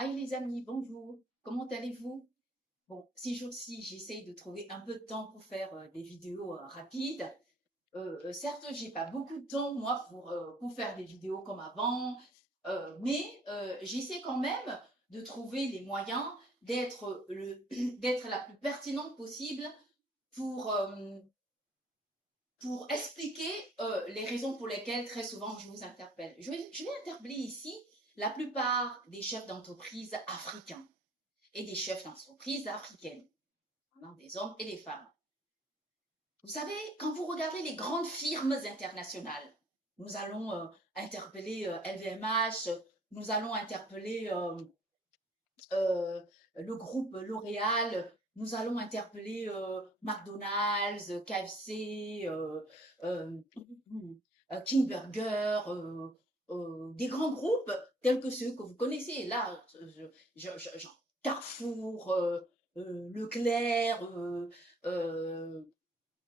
Aïe les amis, bonjour, comment allez-vous? Bon, ces jours-ci, j'essaye de trouver un peu de temps pour faire des vidéos rapides. Certes, j'ai pas beaucoup de temps, moi, pour faire des vidéos comme avant, mais j'essaie quand même de trouver les moyens d'être la plus pertinente possible pour, euh, pour expliquer les raisons pour lesquelles très souvent je vous interpelle. Je vais interpeller ici la plupart des chefs d'entreprise africains et des chefs d'entreprise africaines, des hommes et des femmes. Vous savez, quand vous regardez les grandes firmes internationales, nous allons interpeller LVMH, nous allons interpeller le groupe L'Oréal, nous allons interpeller McDonald's, KFC, King Burger, des grands groupes tels que ceux que vous connaissez. Là, genre Carrefour, Leclerc,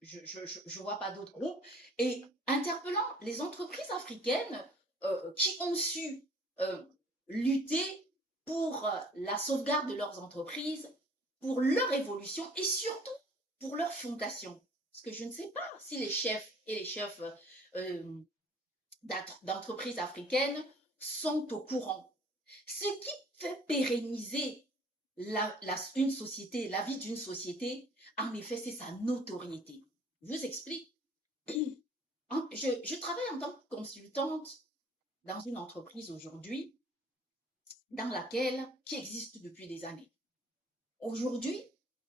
je vois pas d'autres groupes. Et interpellant les entreprises africaines qui ont su euh, lutter pour la sauvegarde de leurs entreprises, pour leur évolution et surtout pour leur fondation. Parce que je ne sais pas si les chefs et les chefs euh, d'entreprises africaines sont au courant. Ce qui fait pérenniser une société, la vie d'une société, en effet, c'est sa notoriété. Je vous explique. Je travaille en tant que consultante dans une entreprise aujourd'hui qui existe depuis des années. Aujourd'hui,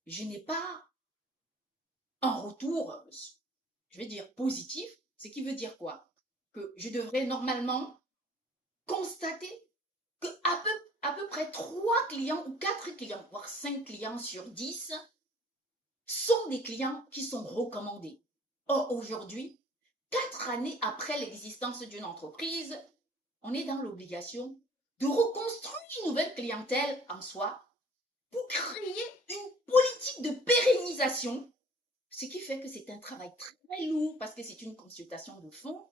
je n'ai pas un retour, je vais dire positif, ce qui veut dire quoi? Que je devrais normalement constater que à peu près 3 clients ou 4 clients, voire 5 clients sur 10 sont des clients qui sont recommandés. Or, aujourd'hui, 4 années après l'existence d'une entreprise, on est dans l'obligation de reconstruire une nouvelle clientèle en soi pour créer une politique de pérennisation, ce qui fait que c'est un travail très lourd parce que c'est une consultation de fond.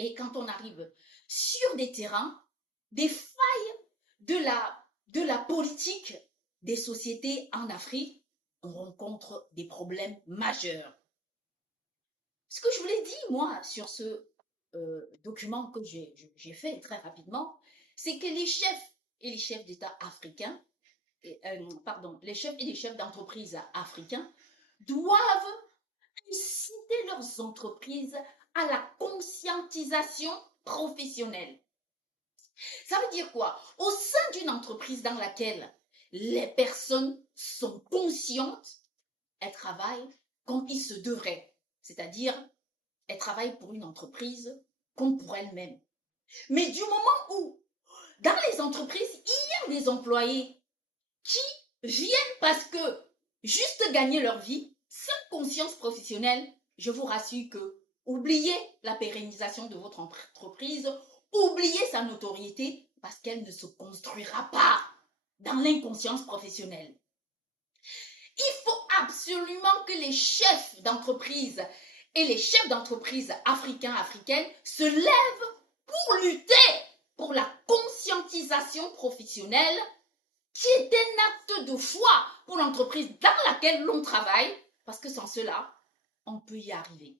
Et quand on arrive sur des terrains, des failles de la politique des sociétés en Afrique, on rencontre des problèmes majeurs. Ce que je vous l'ai dit, moi, sur ce document que j'ai fait très rapidement, c'est que les chefs et les chefs d'État africains, pardon, les chefs et les chefs d'entreprise africains doivent inciter leurs entreprises à la conscientisation professionnelle. Ça veut dire quoi? Au sein d'une entreprise dans laquelle les personnes sont conscientes, elles travaillent comme il se devrait. C'est-à-dire, elles travaillent pour une entreprise comme pour elles-mêmes. Mais du moment où, dans les entreprises, il y a des employés qui viennent parce que juste gagner leur vie, sans conscience professionnelle, je vous rassure que oubliez la pérennisation de votre entreprise, oubliez sa notoriété parce qu'elle ne se construira pas dans l'inconscience professionnelle. Il faut absolument que les chefs d'entreprise et les chefs d'entreprise africains, africaines se lèvent pour lutter pour la conscientisation professionnelle qui est un acte de foi pour l'entreprise dans laquelle l'on travaille, parce que sans cela, on peut y arriver.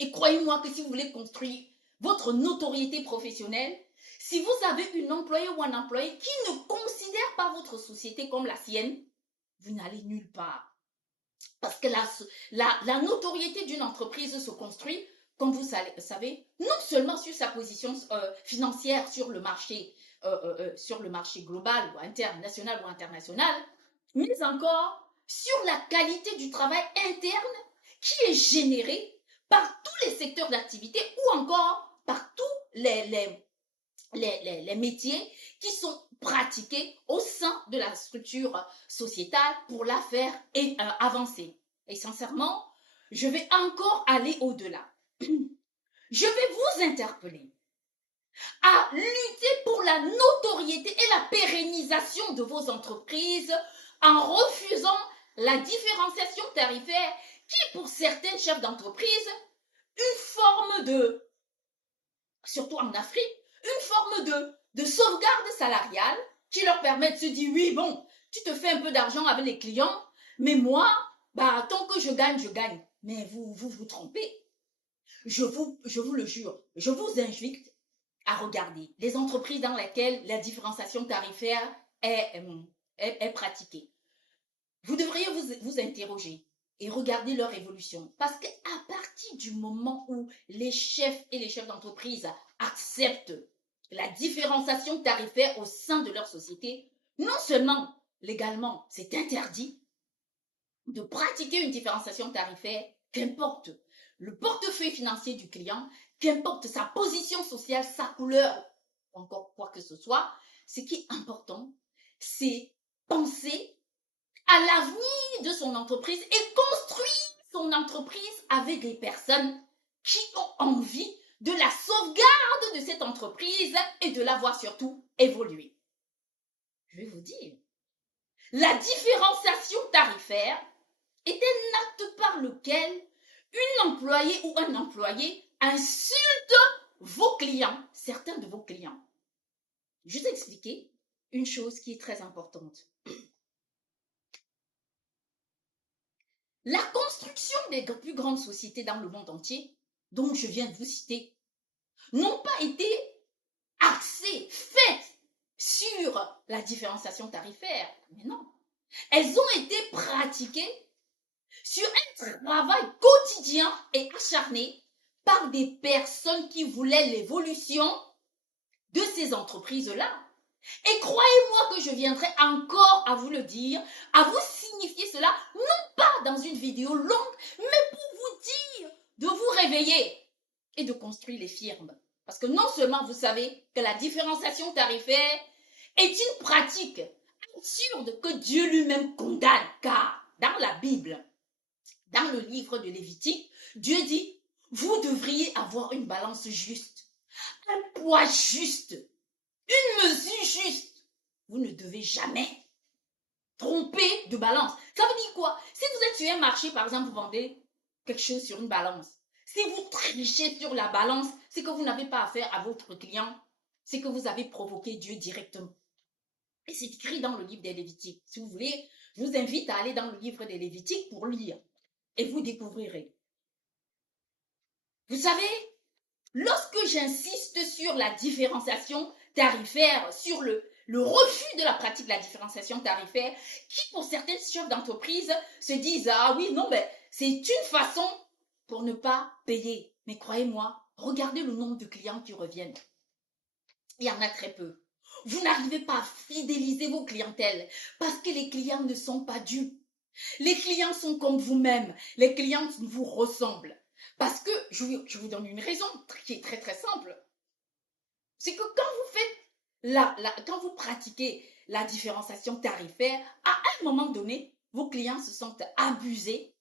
Et croyez-moi que si vous voulez construire votre notoriété professionnelle, si vous avez une employée ou un employé qui ne considère pas votre société comme la sienne, vous n'allez nulle part. Parce que la notoriété d'une entreprise se construit, comme vous savez, non seulement sur sa position financière sur le marché global ou national ou international, mais encore sur la qualité du travail interne qui est généré par tous les secteurs d'activité ou encore par tous les métiers qui sont pratiqués au sein de la structure sociétale pour la faire avancer. Et sincèrement, je vais encore aller au-delà. Je vais vous interpeller à lutter pour la notoriété et la pérennisation de vos entreprises en refusant la différenciation tarifaire qui, pour certains chefs d'entreprise, une forme surtout en Afrique, une forme de sauvegarde salariale qui leur permet de se dire, oui, bon, tu te fais un peu d'argent avec les clients, mais moi, bah, tant que je gagne, je gagne. Mais vous trompez. Je vous le jure, je vous invite à regarder les entreprises dans lesquelles la différenciation tarifaire est pratiquée. Vous devriez vous interroger et regarder leur évolution. Parce qu'à partir du moment où les chefs et les chefs d'entreprise acceptent la différenciation tarifaire au sein de leur société, non seulement légalement c'est interdit de pratiquer une différenciation tarifaire, qu'importe le portefeuille financier du client, qu'importe sa position sociale, sa couleur, ou encore quoi que ce soit, ce qui est important, c'est penser à l'avenir de son entreprise et construire son entreprise avec des personnes qui ont envie de la sauvegarde de cette entreprise et de la voir surtout évoluer. Je vais vous dire, la différenciation tarifaire est un acte par lequel une employée ou un employé insulte vos clients, certains de vos clients. Je vais expliquer une chose qui est très importante. La construction des plus grandes sociétés dans le monde entier, dont je viens de vous citer, n'ont pas été axées, faites sur la différenciation tarifaire. Mais non. Elles ont été pratiquées sur un travail quotidien et acharné par des personnes qui voulaient l'évolution de ces entreprises-là. Et croyez-moi que je viendrai encore à vous le dire, à vous signifier cela, non pas dans une vidéo longue, mais pour vous dire de vous réveiller et de construire les firmes. Parce que non seulement vous savez que la différenciation tarifaire est une pratique absurde que Dieu lui-même condamne, car dans la Bible, dans le livre de Lévitique, Dieu dit, vous devriez avoir une balance juste, un poids juste, une mesure juste. Vous ne devez jamais tromper de balance. Ça veut dire quoi? Si vous êtes sur un marché, par exemple, vous vendez quelque chose sur une balance. Si vous trichez sur la balance, c'est que vous n'avez pas affaire à votre client. C'est que vous avez provoqué Dieu directement. Et c'est écrit dans le livre des Lévitiques. Si vous voulez, je vous invite à aller dans le livre des Lévitiques pour lire. Et vous découvrirez. Vous savez, lorsque j'insiste sur la différenciation tarifaire, sur le refus de la pratique de la différenciation tarifaire, qui pour certaines chefs d'entreprise se disent, ah oui, non, mais c'est une façon pour ne pas payer. Mais croyez-moi, regardez le nombre de clients qui reviennent. Il y en a très peu. Vous n'arrivez pas à fidéliser vos clientèles parce que les clients ne sont pas dupes. Les clients sont comme vous-même. Les clients vous ressemblent. Parce que, je vous donne une raison qui est très très simple. C'est que quand vous faites quand vous pratiquez la différenciation tarifaire, à un moment donné, vos clients se sentent abusés.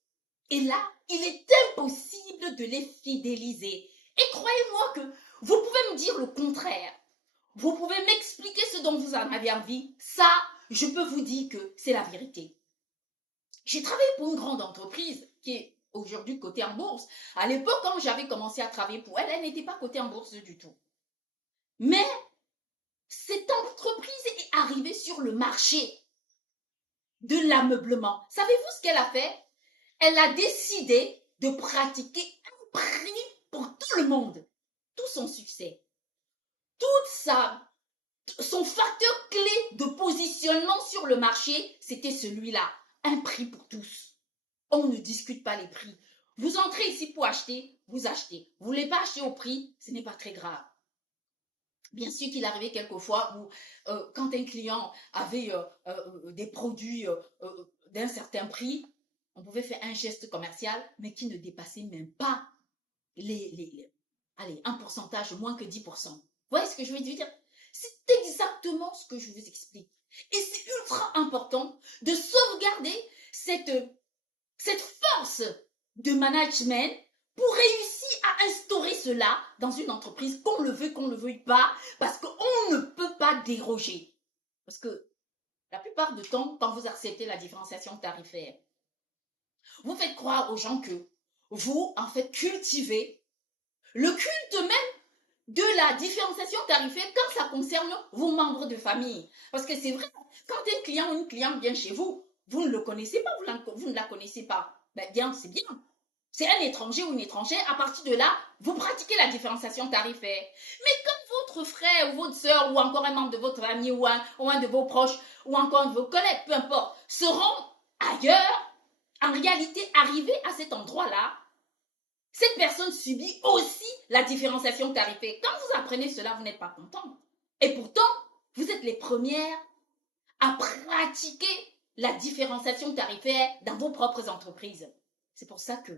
Et là, il est impossible de les fidéliser. Et croyez-moi que vous pouvez me dire le contraire. Vous pouvez m'expliquer ce dont vous en avez envie. Ça, je peux vous dire que c'est la vérité. J'ai travaillé pour une grande entreprise qui est aujourd'hui cotée en bourse. À l'époque, quand j'avais commencé à travailler pour elle, elle n'était pas cotée en bourse du tout. Mais cette entreprise est arrivée sur le marché de l'ameublement. Savez-vous ce qu'elle a fait? Elle a décidé de pratiquer un prix pour tout le monde. Tout son succès, son facteur clé de positionnement sur le marché, c'était celui-là. Un prix pour tous. On ne discute pas les prix. Vous entrez ici pour acheter, vous achetez. Vous ne voulez pas acheter au prix, ce n'est pas très grave. Bien sûr qu'il arrivait quelquefois où, quand un client avait des produits d'un certain prix, on pouvait faire un geste commercial, mais qui ne dépassait même pas allez, un pourcentage, moins que 10%. Vous voyez ce que je veux dire? C'est exactement ce que je vous explique. Et c'est ultra important de sauvegarder cette force de management pour réussir à instaurer cela dans une entreprise, qu'on le veuille pas, parce qu'on ne peut pas déroger. Parce que la plupart du temps, quand vous acceptez la différenciation tarifaire, vous faites croire aux gens que vous, en fait, cultivez le culte même de la différenciation tarifaire quand ça concerne vos membres de famille. Parce que c'est vrai, quand un client ou une cliente vient chez vous, vous ne le connaissez pas, vous ne la connaissez pas. Ben bien, c'est bien. C'est un étranger ou une étrangère, à partir de là, vous pratiquez la différenciation tarifaire. Mais quand votre frère ou votre soeur ou encore un membre de votre famille ou un de vos proches ou encore un de vos collègues, peu importe, seront ailleurs, en réalité, arrivé à cet endroit-là, cette personne subit aussi la différenciation tarifaire. Quand vous apprenez cela, vous n'êtes pas content. Et pourtant, vous êtes les premières à pratiquer la différenciation tarifaire dans vos propres entreprises. C'est pour ça que,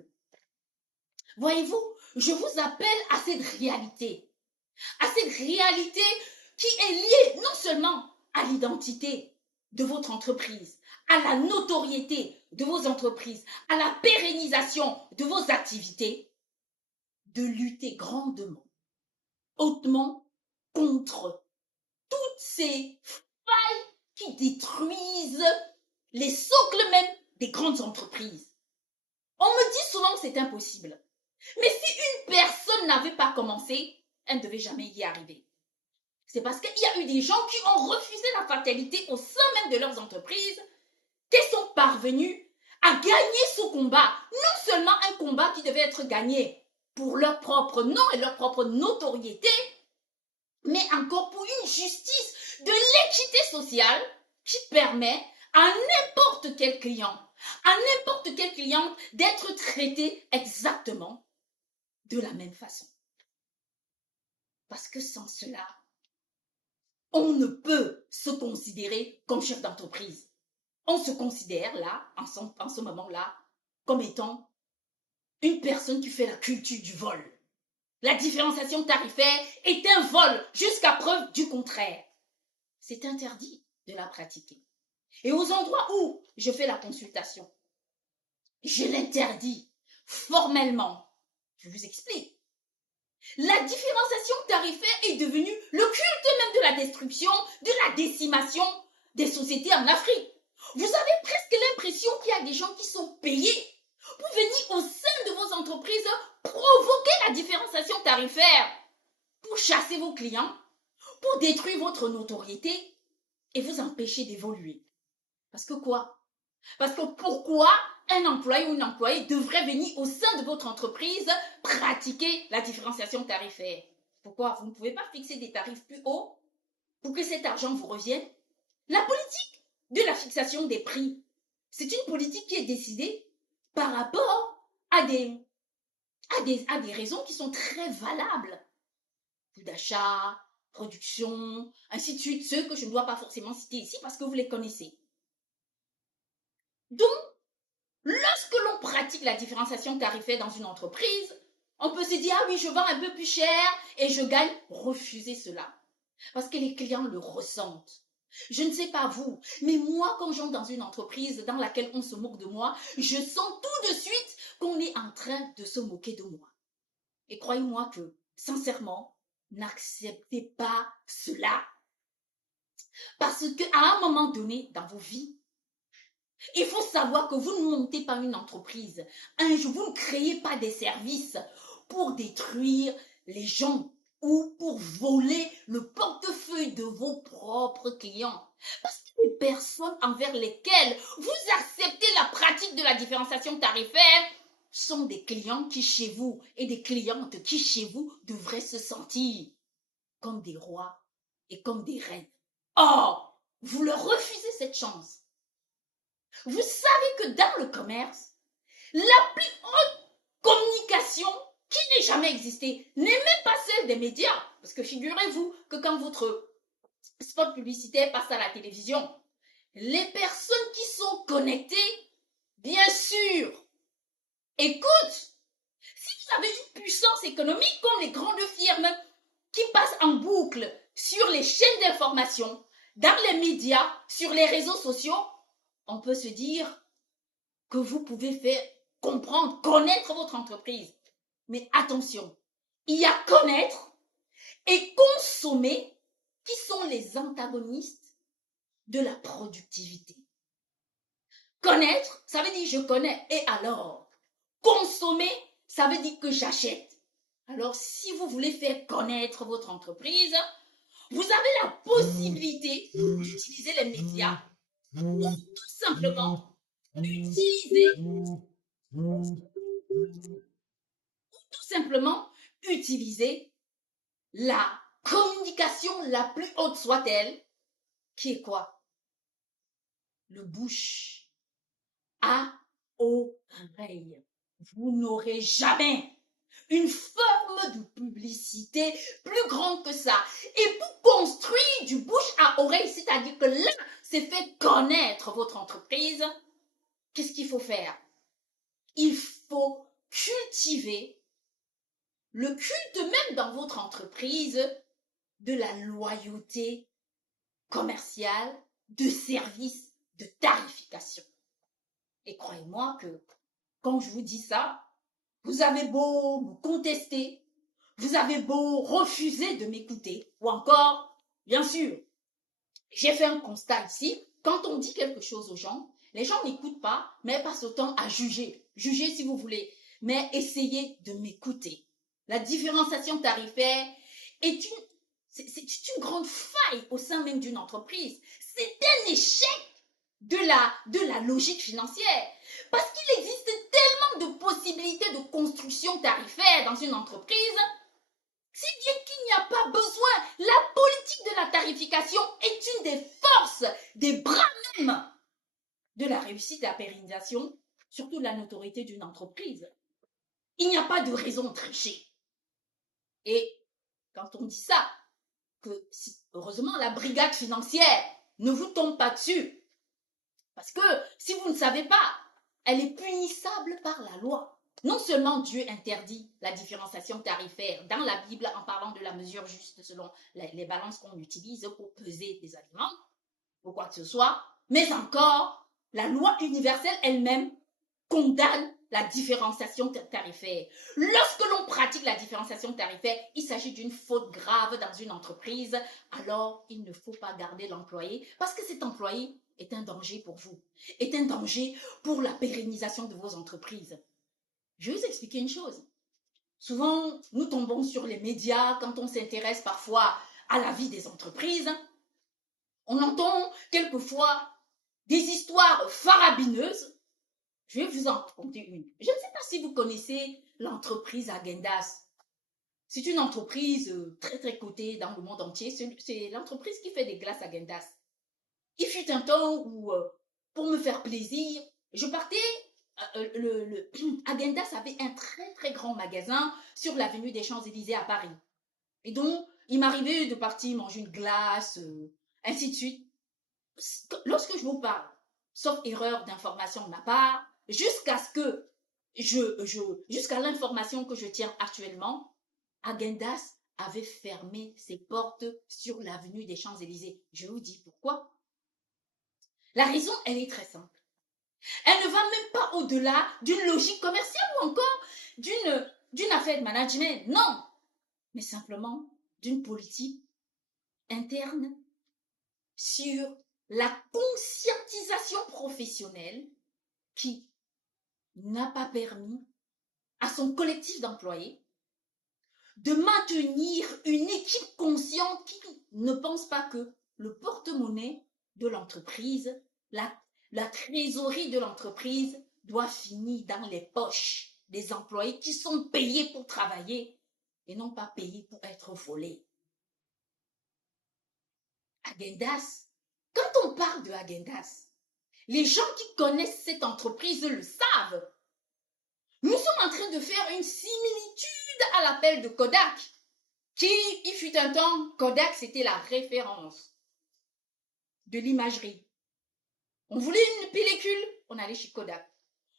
voyez-vous, je vous appelle à cette réalité. À cette réalité qui est liée non seulement à l'identité de votre entreprise, à la notoriété de vos entreprises, à la pérennisation de vos activités, de lutter grandement, hautement contre toutes ces failles qui détruisent les socles même des grandes entreprises. On me dit souvent que c'est impossible. Mais si une personne n'avait pas commencé, elle ne devait jamais y arriver. C'est parce qu'il y a eu des gens qui ont refusé la fatalité au sein même de leurs entreprises, qui sont parvenus à gagner ce combat. Non seulement un combat qui devait être gagné pour leur propre nom et leur propre notoriété, mais encore pour une justice de l'équité sociale qui permet à n'importe quel client, à n'importe quelle cliente d'être traité exactement de la même façon. Parce que sans cela, on ne peut se considérer comme chef d'entreprise. On se considère là, en ce moment-là, comme étant une personne qui fait la culture du vol. La différenciation tarifaire est un vol jusqu'à preuve du contraire. C'est interdit de la pratiquer. Et aux endroits où je fais la consultation, je l'interdis formellement. Je vous explique. La différenciation tarifaire est devenue le culte même de la destruction, de la décimation des sociétés en Afrique. Vous avez presque l'impression qu'il y a des gens qui sont payés pour venir au sein de vos entreprises provoquer la différenciation tarifaire, pour chasser vos clients, pour détruire votre notoriété et vous empêcher d'évoluer. Parce que quoi? Parce que pourquoi un employé ou une employée devrait venir au sein de votre entreprise pratiquer la différenciation tarifaire? Pourquoi? Vous ne pouvez pas fixer des tarifs plus hauts pour que cet argent vous revienne? La politique de la fixation des prix, c'est une politique qui est décidée par rapport à des raisons qui sont très valables. Coût d'achat, production, ainsi de suite, ceux que je ne dois pas forcément citer ici parce que vous les connaissez. Donc, lorsque l'on pratique la différenciation tarifaire dans une entreprise, on peut se dire, ah oui, je vends un peu plus cher et je gagne. Refusez cela. Parce que les clients le ressentent. Je ne sais pas vous, mais moi, quand j'entre dans une entreprise dans laquelle on se moque de moi, je sens tout de suite qu'on est en train de se moquer de moi. Et croyez-moi que, sincèrement, n'acceptez pas cela. Parce qu'à un moment donné dans vos vies, il faut savoir que vous ne montez pas une entreprise. Un jour, vous ne créez pas des services pour détruire les gens ou pour voler le portefeuille de vos propres clients. Parce que les personnes envers lesquelles vous acceptez la pratique de la différenciation tarifaire sont des clients qui chez vous et des clientes qui chez vous devraient se sentir comme des rois et comme des reines. Or, vous leur refusez cette chance. Vous savez que dans le commerce, la plus haute communication qui n'ait jamais existé n'est même pas celle des médias. Parce que figurez-vous que quand votre spot publicitaire passe à la télévision, les personnes qui sont connectées, bien sûr, écoutent. Si vous avez une puissance économique comme les grandes firmes qui passent en boucle sur les chaînes d'information, dans les médias, sur les réseaux sociaux, on peut se dire que vous pouvez faire comprendre, connaître votre entreprise. Mais attention, il y a connaître et consommer qui sont les antagonistes de la productivité. Connaître, ça veut dire je connais et alors. Consommer, ça veut dire que j'achète. Alors, si vous voulez faire connaître votre entreprise, vous avez la possibilité d'utiliser les médias ou tout simplement utiliser, tout simplement utiliser la communication la plus haute soit-elle, qui est quoi? Le bouche à oreille. Vous n'aurez jamais une forme de publicité plus grande que ça. Et pour construire du bouche à oreille, c'est-à-dire que là, c'est fait connaître votre entreprise, qu'est-ce qu'il faut faire? Il faut cultiver le culte même dans votre entreprise de la loyauté commerciale, de service, de tarification. Et croyez-moi que quand je vous dis ça, vous avez beau me contester, vous avez beau refuser de m'écouter, ou encore, bien sûr, j'ai fait un constat ici, quand on dit quelque chose aux gens, les gens n'écoutent pas, mais passent le temps à juger. Jugez si vous voulez, mais essayez de m'écouter. La différenciation tarifaire est une grande faille au sein même d'une entreprise. C'est un échec de la logique financière. Parce qu'il existe tellement de possibilités de construction tarifaire dans une entreprise, si bien qu'il n'y a pas besoin. La politique de la tarification est une des forces, des bras même de la réussite et de la pérennisation, surtout de la notoriété d'une entreprise. Il n'y a pas de raison de tricher. Et quand on dit ça, que heureusement la brigade financière ne vous tombe pas dessus, parce que si vous ne savez pas, elle est punissable par la loi. Non seulement Dieu interdit la différenciation tarifaire dans la Bible en parlant de la mesure juste selon les balances qu'on utilise pour peser des aliments ou quoi que ce soit, mais encore la loi universelle elle-même condamne la différenciation tarifaire. Lorsque l'on pratique la différenciation tarifaire, il s'agit d'une faute grave dans une entreprise, alors il ne faut pas garder l'employé parce que cet employé est un danger pour vous, est un danger pour la pérennisation de vos entreprises. Je vais vous expliquer une chose. Souvent, nous tombons sur les médias quand on s'intéresse parfois à la vie des entreprises. On entend quelquefois des histoires faramineuses. Je vais vous en raconter une. Je ne sais pas si vous connaissez l'entreprise Agendas. C'est une entreprise très très cotée dans le monde entier. C'est l'entreprise qui fait des glaces Agendas. Il fut un temps où, pour me faire plaisir, je partais. Agendas avait un très très grand magasin sur l'avenue des Champs-Élysées à Paris. Et donc, il m'arrivait de partir manger une glace, ainsi de suite. Lorsque je vous parle, sauf erreur d'information de ma part, jusqu'à ce que jusqu'à l'information que je tiens actuellement, Agendas avait fermé ses portes sur l'avenue des Champs-Élysées. Je vous dis pourquoi. La raison, elle est très simple. Elle ne va même pas au-delà d'une logique commerciale ou encore d'une affaire de management. Non, mais simplement d'une politique interne sur la conscientisation professionnelle qui n'a pas permis à son collectif d'employés de maintenir une équipe consciente qui ne pense pas que le porte-monnaie de l'entreprise, la trésorerie de l'entreprise doit finir dans les poches des employés qui sont payés pour travailler et non pas payés pour être volés. Agendas, quand on parle de Agendas, les gens qui connaissent cette entreprise le savent. Nous sommes en train de faire une similitude à l'appel de Kodak, qui, il fut un temps, Kodak, c'était la référence de l'imagerie. On voulait une pellicule, on allait chez Kodak.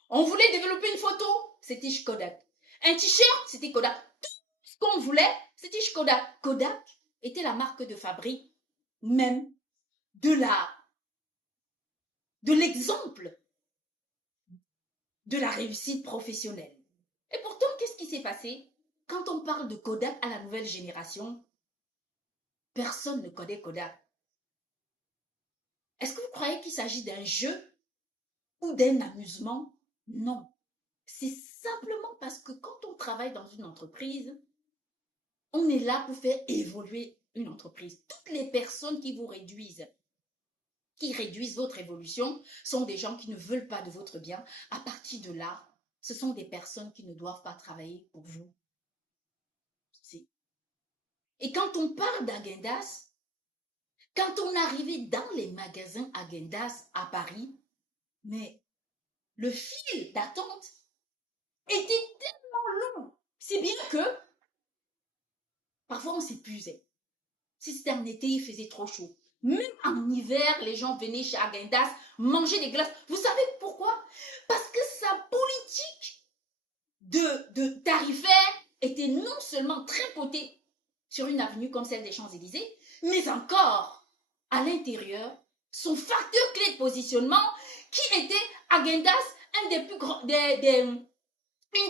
On voulait développer une photo, c'était chez Kodak. Un t-shirt, c'était Kodak. Tout ce qu'on voulait, c'était chez Kodak. Kodak était la marque de fabrique même de l'exemple de la réussite professionnelle. Et pourtant, qu'est-ce qui s'est passé? Quand on parle de Kodak à la nouvelle génération, personne ne connaît Kodak. Est-ce que vous croyez qu'il s'agit d'un jeu ou d'un amusement? Non. C'est simplement parce que quand on travaille dans une entreprise, On est là pour faire évoluer une entreprise. Toutes les personnes qui vous réduisent, qui réduisent votre évolution, sont des gens qui ne veulent pas de votre bien. À partir de là, ce sont des personnes qui ne doivent pas travailler pour vous. Et quand on parle d'Agendas, quand on arrivait dans les magasins Agendas à Paris, mais le fil d'attente était tellement long. Si bien que parfois on s'épuisait. Si c'était en été, il faisait trop chaud. Même en hiver, les gens venaient chez Agendas manger des glaces. Vous savez pourquoi? Parce que sa politique de tarifaire était non seulement très potée sur une avenue comme celle des Champs-Élysées, mais encore à l'intérieur, son facteur clé de positionnement qui était Agendas, un des plus grands, une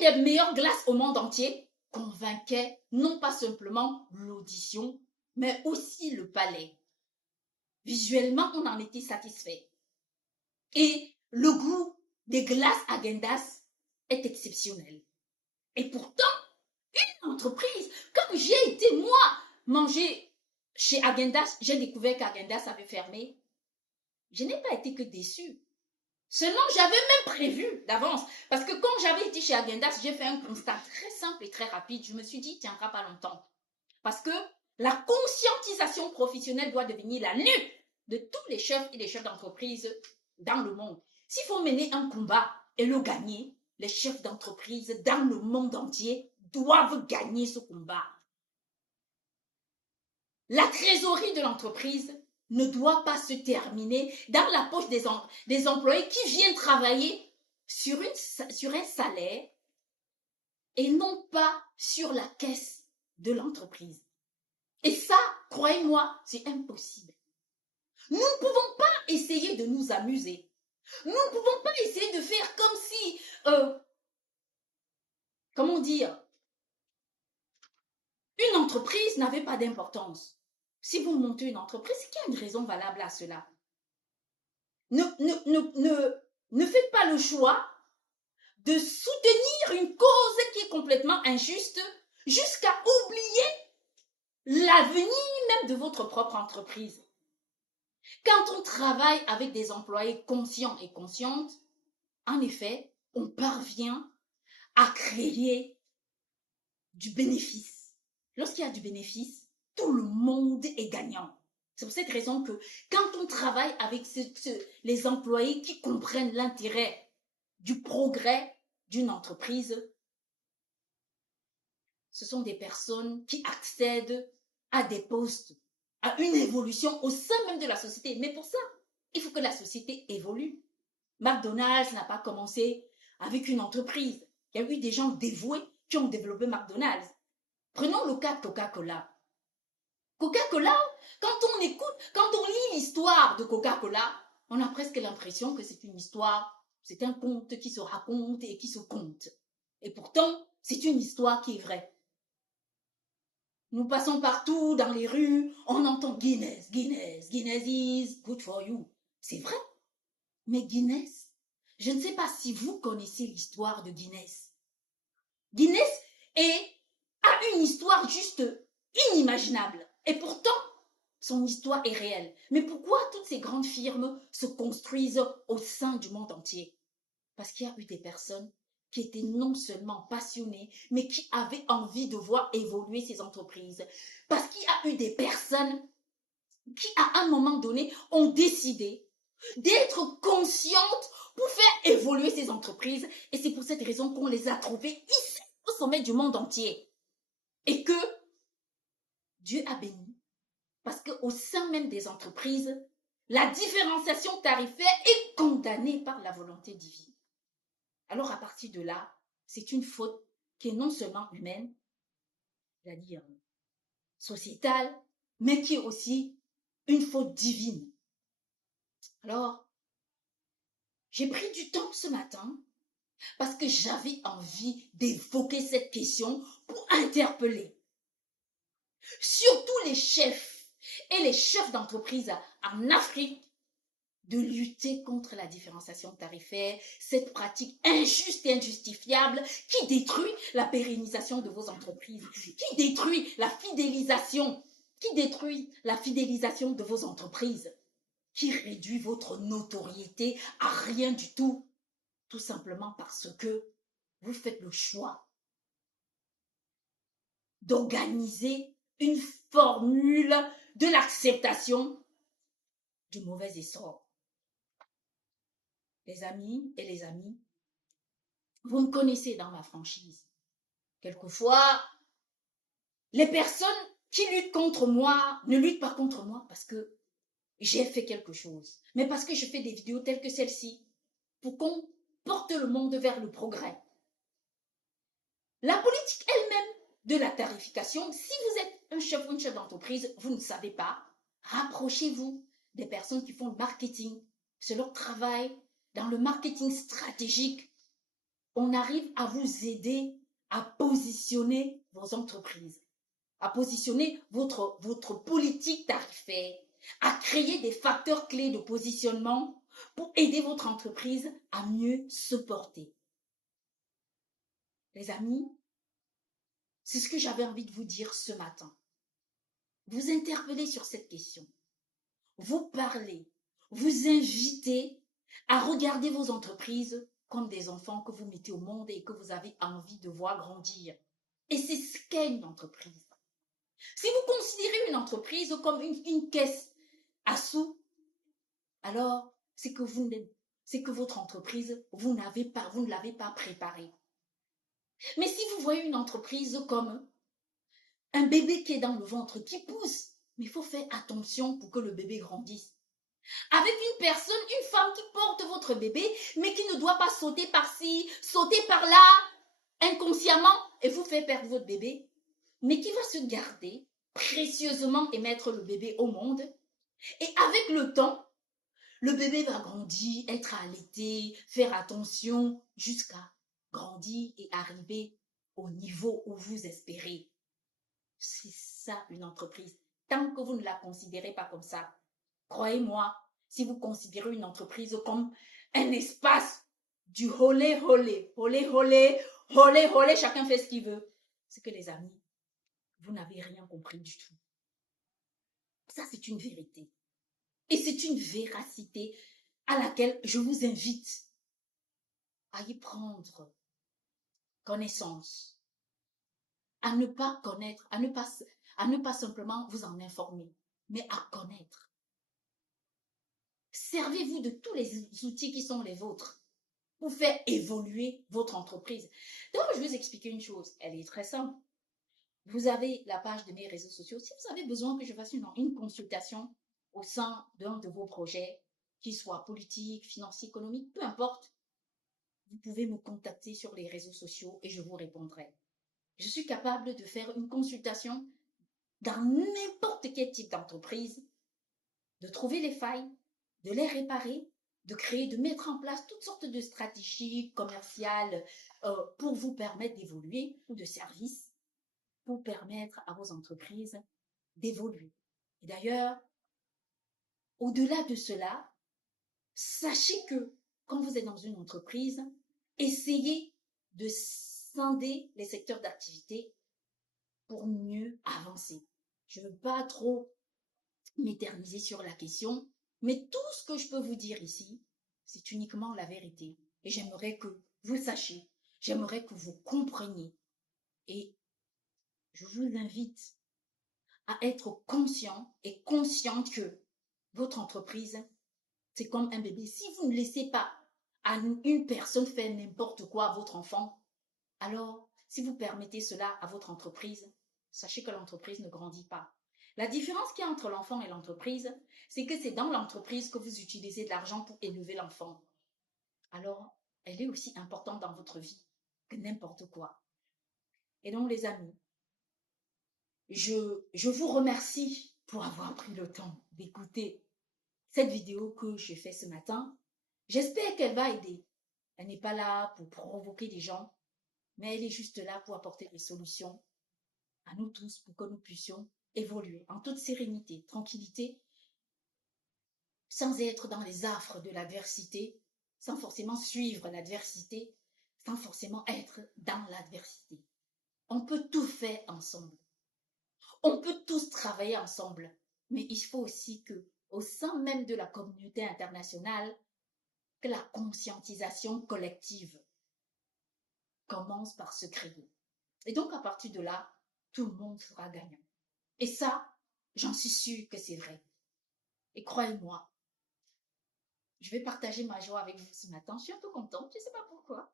des meilleures glaces au monde entier, convainquait non pas simplement l'audition, mais aussi le palais. Visuellement, on en était satisfait. Et le goût des glaces Agendas est exceptionnel. Et pourtant, une entreprise, comme j'ai été moi manger chez Agendas, j'ai découvert qu'Agendas avait fermé. Je n'ai pas été que déçue. Seulement, j'avais même prévu d'avance. Parce que quand j'avais été chez Agendas, j'ai fait un constat très simple et très rapide. Je me suis dit, il ne tiendra pas longtemps. Parce que la conscientisation professionnelle doit devenir la nuque de tous les chefs et les chefs d'entreprise dans le monde. S'il faut mener un combat et le gagner, les chefs d'entreprise dans le monde entier doivent gagner ce combat. La trésorerie de l'entreprise ne doit pas se terminer dans la poche des employés qui viennent travailler sur un salaire et non pas sur la caisse de l'entreprise. Et ça, croyez-moi, c'est impossible. Nous ne pouvons pas essayer de nous amuser. Nous ne pouvons pas essayer de faire comme si, comment dire, une entreprise n'avait pas d'importance. Si vous montez une entreprise, c'est qu'il y a une raison valable à cela. Ne faites pas le choix de soutenir une cause qui est complètement injuste jusqu'à oublier l'avenir même de votre propre entreprise. Quand on travaille avec des employés conscients et conscientes, en effet, on parvient à créer du bénéfice. Lorsqu'il y a du bénéfice, tout le monde est gagnant. C'est pour cette raison que quand on travaille avec les employés qui comprennent l'intérêt du progrès d'une entreprise, ce sont des personnes qui accèdent à des postes, à une évolution au sein même de la société. Mais pour ça, il faut que la société évolue. McDonald's n'a pas commencé avec une entreprise. Il y a eu des gens dévoués qui ont développé McDonald's. Prenons le cas de Coca-Cola. Coca-Cola, quand on écoute, quand on lit l'histoire de Coca-Cola, on a presque l'impression que c'est une histoire, c'est un conte qui se raconte et qui se conte. Et pourtant, c'est une histoire qui est vraie. Nous passons partout dans les rues, on entend Guinness, Guinness, Guinness is good for you. C'est vrai. Mais Guinness, je ne sais pas si vous connaissez l'histoire de Guinness. Guinness a une histoire juste inimaginable. Et pourtant, son histoire est réelle. Mais pourquoi toutes ces grandes firmes se construisent au sein du monde entier? Parce qu'il y a eu des personnes qui étaient non seulement passionnées, mais qui avaient envie de voir évoluer ces entreprises. Parce qu'il y a eu des personnes qui, à un moment donné, ont décidé d'être conscientes pour faire évoluer ces entreprises. Et c'est pour cette raison qu'on les a trouvées ici, au sommet du monde entier. Et que Dieu a béni. Parce qu'au sein même des entreprises, la différenciation tarifaire est condamnée par la volonté divine. Alors à partir de là, c'est une faute qui est non seulement humaine, c'est-à-dire sociétale, mais qui est aussi une faute divine. Alors, j'ai pris du temps ce matin parce que j'avais envie d'évoquer cette question pour interpeller surtout les chefs et les chefs d'entreprise en Afrique de lutter contre la différenciation tarifaire, cette pratique injuste et injustifiable qui détruit la pérennisation de vos entreprises, qui détruit la fidélisation, de vos entreprises, qui réduit votre notoriété à rien du tout simplement parce que vous faites le choix d'organiser une formule de l'acceptation du mauvais essor. Les amis et les amis, vous me connaissez dans ma franchise. Quelquefois, les personnes qui luttent contre moi ne luttent pas contre moi parce que j'ai fait quelque chose, mais parce que je fais des vidéos telles que celle-ci pour qu'on porte le monde vers le progrès. La politique elle-même de la tarification, si vous êtes un chef ou une chef d'entreprise, vous ne savez pas, rapprochez-vous des personnes qui font le marketing. C'est leur travail. Dans le marketing stratégique, on arrive à vous aider à positionner vos entreprises, à positionner votre politique tarifaire, à créer des facteurs clés de positionnement pour aider votre entreprise à mieux se porter. Les amis, c'est ce que j'avais envie de vous dire ce matin. Vous interpellez sur cette question. Vous parlez, vous invitez à regarder vos entreprises comme des enfants que vous mettez au monde et que vous avez envie de voir grandir. Et c'est ce qu'est une entreprise. Si vous considérez une entreprise comme une caisse à sous, alors c'est que votre entreprise, vous ne l'avez pas préparée. Mais si vous voyez une entreprise comme un bébé qui est dans le ventre, qui pousse, mais il faut faire attention pour que le bébé grandisse. Avec une personne, une femme qui porte votre bébé, mais qui ne doit pas sauter par-ci, sauter par-là, inconsciemment, et vous faire perdre votre bébé, mais qui va se garder précieusement et mettre le bébé au monde. Et avec le temps, le bébé va grandir, être allaité, faire attention jusqu'à grandir et arriver au niveau où vous espérez. C'est ça une entreprise. Tant que vous ne la considérez pas comme ça, croyez-moi, si vous considérez une entreprise comme un espace du holé, holé, holé, holé, holé, holé, chacun fait ce qu'il veut, c'est que les amis, vous n'avez rien compris du tout. Ça, c'est une vérité. Et c'est une véracité à laquelle je vous invite à y prendre connaissance, à ne pas connaître, à ne pas simplement vous en informer, mais à connaître. Servez-vous de tous les outils qui sont les vôtres pour faire évoluer votre entreprise. Donc, je vais vous expliquer une chose. Elle est très simple. Vous avez la page de mes réseaux sociaux. Si vous avez besoin que je fasse une consultation au sein d'un de vos projets, qu'il soit politique, financier, économique, peu importe, vous pouvez me contacter sur les réseaux sociaux et je vous répondrai. Je suis capable de faire une consultation dans n'importe quel type d'entreprise, de trouver les failles, de les réparer, de créer, de mettre en place toutes sortes de stratégies commerciales pour vous permettre d'évoluer ou de services pour permettre à vos entreprises d'évoluer. Et d'ailleurs, au-delà de cela, sachez que quand vous êtes dans une entreprise, essayez de scinder les secteurs d'activité pour mieux avancer. Je ne veux pas trop m'éterniser sur la question, mais tout ce que je peux vous dire ici, c'est uniquement la vérité. Et j'aimerais que vous sachiez, j'aimerais que vous compreniez. Et je vous invite à être conscient et consciente que votre entreprise, c'est comme un bébé. Si vous ne laissez pas à une personne faire n'importe quoi à votre enfant, alors si vous permettez cela à votre entreprise, sachez que l'entreprise ne grandit pas. La différence qu'il y a entre l'enfant et l'entreprise, c'est que c'est dans l'entreprise que vous utilisez de l'argent pour élever l'enfant. Alors, elle est aussi importante dans votre vie que n'importe quoi. Et donc, les amis, je vous remercie pour avoir pris le temps d'écouter cette vidéo que j'ai faite ce matin. J'espère qu'elle va aider. Elle n'est pas là pour provoquer des gens, mais elle est juste là pour apporter des solutions à nous tous pour que nous puissions évoluer en toute sérénité, tranquillité sans être dans les affres de l'adversité, sans forcément suivre l'adversité, sans forcément être dans l'adversité. On peut tout faire ensemble. On peut tous travailler ensemble. Mais il faut aussi que, au sein même de la communauté internationale, que la conscientisation collective commence par se créer. Et donc, à partir de là, tout le monde sera gagnant. Et ça, j'en suis sûre que c'est vrai. Et croyez-moi, je vais partager ma joie avec vous ce matin. Je suis un peu contente, je ne sais pas pourquoi.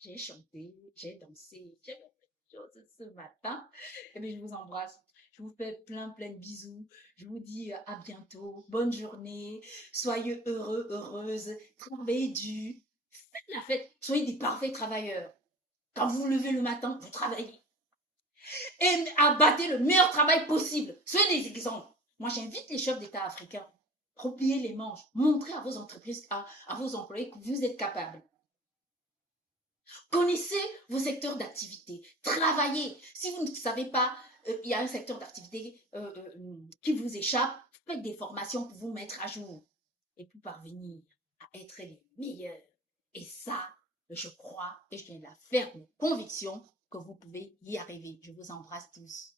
J'ai chanté, j'ai dansé, j'ai fait plein de choses ce matin. Et bien, je vous embrasse. Je vous fais plein de bisous. Je vous dis à bientôt. Bonne journée. Soyez heureux, heureuses. Travaillez dur. Faites la fête. Soyez des parfaits travailleurs. Quand vous vous levez le matin, vous travaillez. Et abattez le meilleur travail possible. Soyez des exemples. Moi, j'invite les chefs d'État africains. Repliez les manches. Montrez à vos entreprises, à vos employés que vous êtes capables. Connaissez vos secteurs d'activité. Travaillez. Si vous ne savez pas, il y a un secteur d'activité qui vous échappe, faites des formations pour vous mettre à jour et pour parvenir à être les meilleurs. Et ça, je crois et j'ai la ferme conviction que vous pouvez y arriver. Je vous embrasse tous.